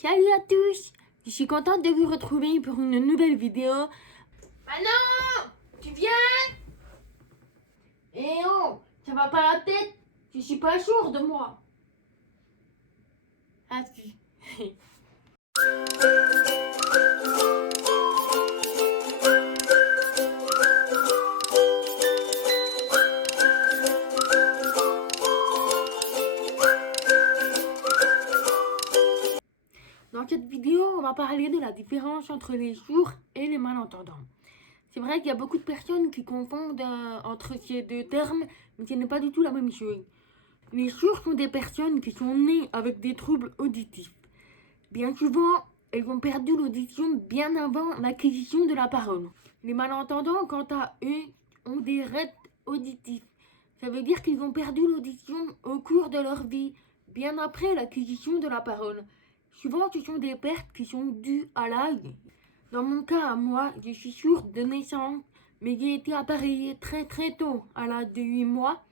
Salut à tous, je suis contente de vous retrouver pour une nouvelle vidéo. Manon, tu viens? Eh oh, ça va pas la tête? Je suis pas sourde moi. Ah si. Dans cette vidéo, on va parler de la différence entre les sourds et les malentendants. C'est vrai qu'il y a beaucoup de personnes qui confondent entre ces deux termes, mais ce n'est pas du tout la même chose. Les sourds sont des personnes qui sont nées avec des troubles auditifs. Bien souvent, elles ont perdu l'audition bien avant l'acquisition de la parole. Les malentendants, quant à eux, ont des raids auditifs. Ça veut dire qu'ils ont perdu l'audition au cours de leur vie, bien après l'acquisition de la parole. Souvent, ce sont des pertes qui sont dues à l'âge. Dans mon cas, à moi, je suis sourde de naissance, mais j'ai été appareillée très tôt, à l'âge de 8 mois.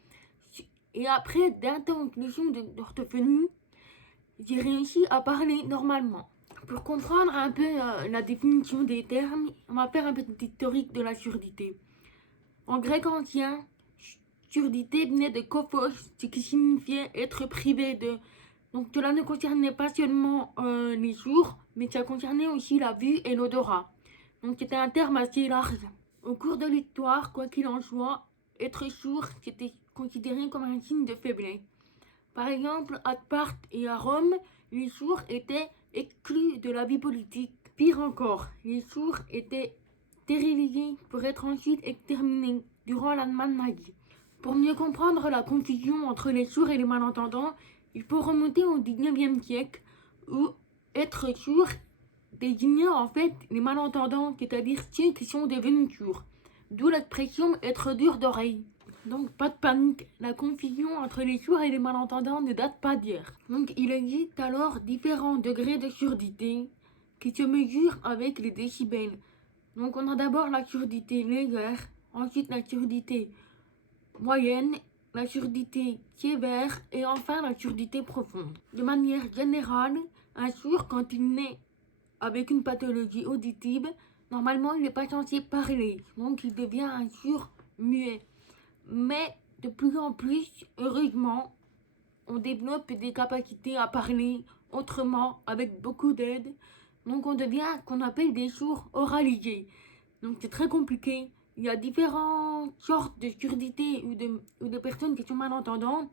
Et après d'intenses leçons d'orthophonie, j'ai réussi à parler normalement. Pour comprendre un peu la définition des termes, on va faire un petit historique de la surdité. En grec ancien, surdité venait de kophos, ce qui signifiait être privé de. Donc cela ne concernait pas seulement les sourds, mais ça concernait aussi la vue et l'odorat. Donc c'était un terme assez large. Au cours de l'histoire, quoi qu'il en soit, être sourd, c'était considéré comme un signe de faiblesse. Par exemple, à Sparte et à Rome, les sourds étaient exclus de la vie politique. Pire encore, les sourds étaient stérilisés pour être ensuite exterminés durant l'Allemagne nazie. Pour mieux comprendre la confusion entre les sourds et les malentendants, il faut remonter au 19e siècle où être sourd désignait en fait les malentendants, c'est-à-dire ceux qui sont devenus sourds. D'où l'expression être dur d'oreille. Donc pas de panique, la confusion entre les sourds et les malentendants ne date pas d'hier. Donc il existe alors différents degrés de surdité qui se mesurent avec les décibels. Donc on a d'abord la surdité légère, ensuite la surdité moyenne, la surdité sévère et enfin la surdité profonde. De manière générale, un sourd quand il naît avec une pathologie auditive, normalement il n'est pas censé parler, donc il devient un sourd muet. Mais de plus en plus, heureusement, on développe des capacités à parler autrement, avec beaucoup d'aide. Donc on devient ce qu'on appelle des sourds oralisés. Donc c'est très compliqué. Il y a différentes sortes de surdité ou de personnes qui sont malentendantes,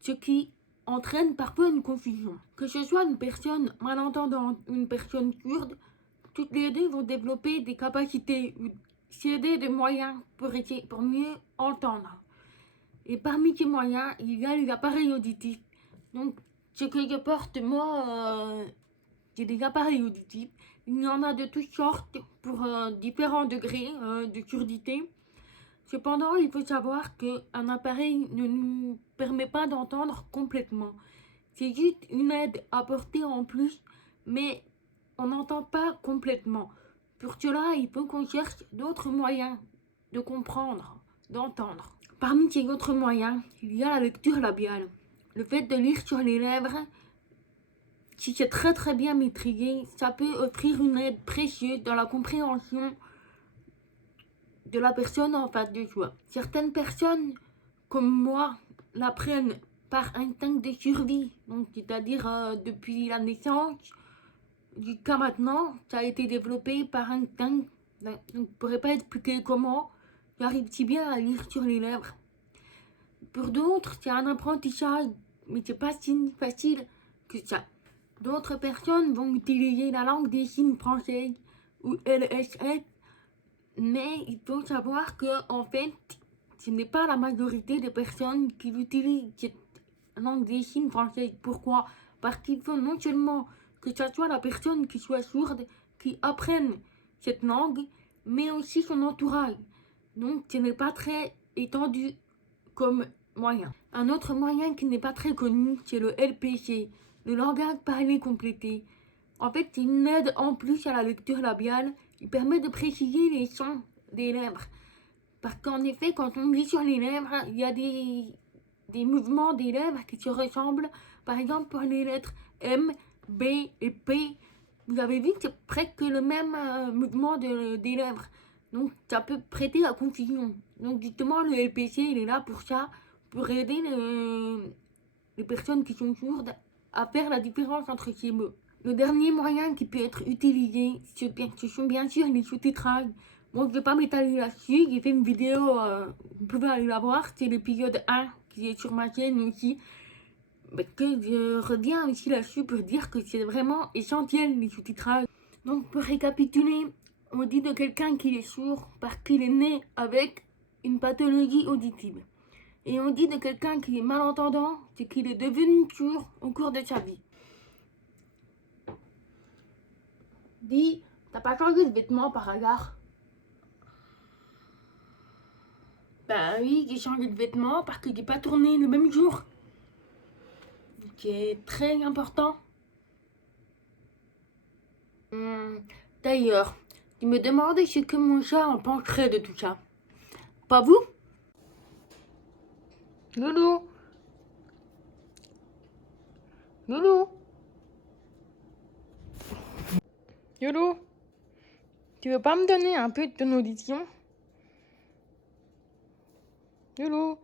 ce qui entraîne parfois une confusion. Que ce soit une personne malentendante ou une personne sourde, toutes les deux vont développer des capacités ou s'aider de moyens pour mieux entendre. Et parmi ces moyens, il y a les appareils auditifs. Donc, ce que je porte, moi, c'est des appareils auditifs. Il y en a de toutes sortes pour différents degrés de surdité. Cependant, il faut savoir qu'un appareil ne nous permet pas d'entendre complètement. C'est juste une aide apportée en plus, mais on n'entend pas complètement. Pour cela, il faut qu'on cherche d'autres moyens de comprendre, d'entendre. Parmi ces autres moyens, il y a la lecture labiale. Le fait de lire sur les lèvres, si c'est très bien maîtrisé, ça peut offrir une aide précieuse dans la compréhension de la personne en face de soi. Certaines personnes, comme moi, l'apprennent par instinct de survie, donc c'est-à-dire depuis la naissance jusqu'à maintenant, ça a été développé par instinct. Donc, je ne pourrais pas expliquer comment j'arrive si bien à lire sur les lèvres. Pour d'autres, c'est un apprentissage, mais c'est pas si facile que ça. D'autres personnes vont utiliser la langue des signes française ou LSS, mais il faut savoir que en fait, ce n'est pas la majorité des personnes qui utilisent cette langue des signes française. Pourquoi? Parce qu'il faut non seulement que ce soit la personne qui soit sourde qui apprenne cette langue, mais aussi son entourage. Donc ce n'est pas très étendu comme moyen. Un autre moyen qui n'est pas très connu, c'est le LPC, le langage parlé complété. En fait, c'est une aide en plus à la lecture labiale. Il permet de préciser les sons des lèvres. Parce qu'en effet, quand on lit sur les lèvres, il y a des mouvements des lèvres qui se ressemblent. Par exemple, pour les lettres M, B et P, vous avez vu que c'est presque le même mouvement des lèvres. Donc ça peut prêter à confusion. Donc justement, le LPC, il est là pour ça, pour aider les personnes qui sont sourdes à faire la différence entre ces mots. Le dernier moyen qui peut être utilisé, ce sont bien sûr les sous-titrages. Bon, je ne vais pas m'étaler là-dessus, j'ai fait une vidéo, vous pouvez aller la voir, c'est l'épisode 1 qui est sur ma chaîne aussi. Mais que je reviens aussi là-dessus pour dire que c'est vraiment essentiel les sous-titrages. Donc pour récapituler, on dit de quelqu'un qui est sourd parce qu'il est né avec une pathologie auditive. Et on dit de quelqu'un qui est malentendant, c'est qu'il est devenu sourd au cours de sa vie. Dis, t'as pas changé de vêtements par hasard? Ben oui, j'ai changé de vêtements parce que j'ai pas tourné le même jour. C'est très important. D'ailleurs, je me demandais ce que mon chat en penserait de tout ça. Pas vous? Loulou? Loulou? Loulou? Tu veux pas me donner un peu de ton audition? Loulou?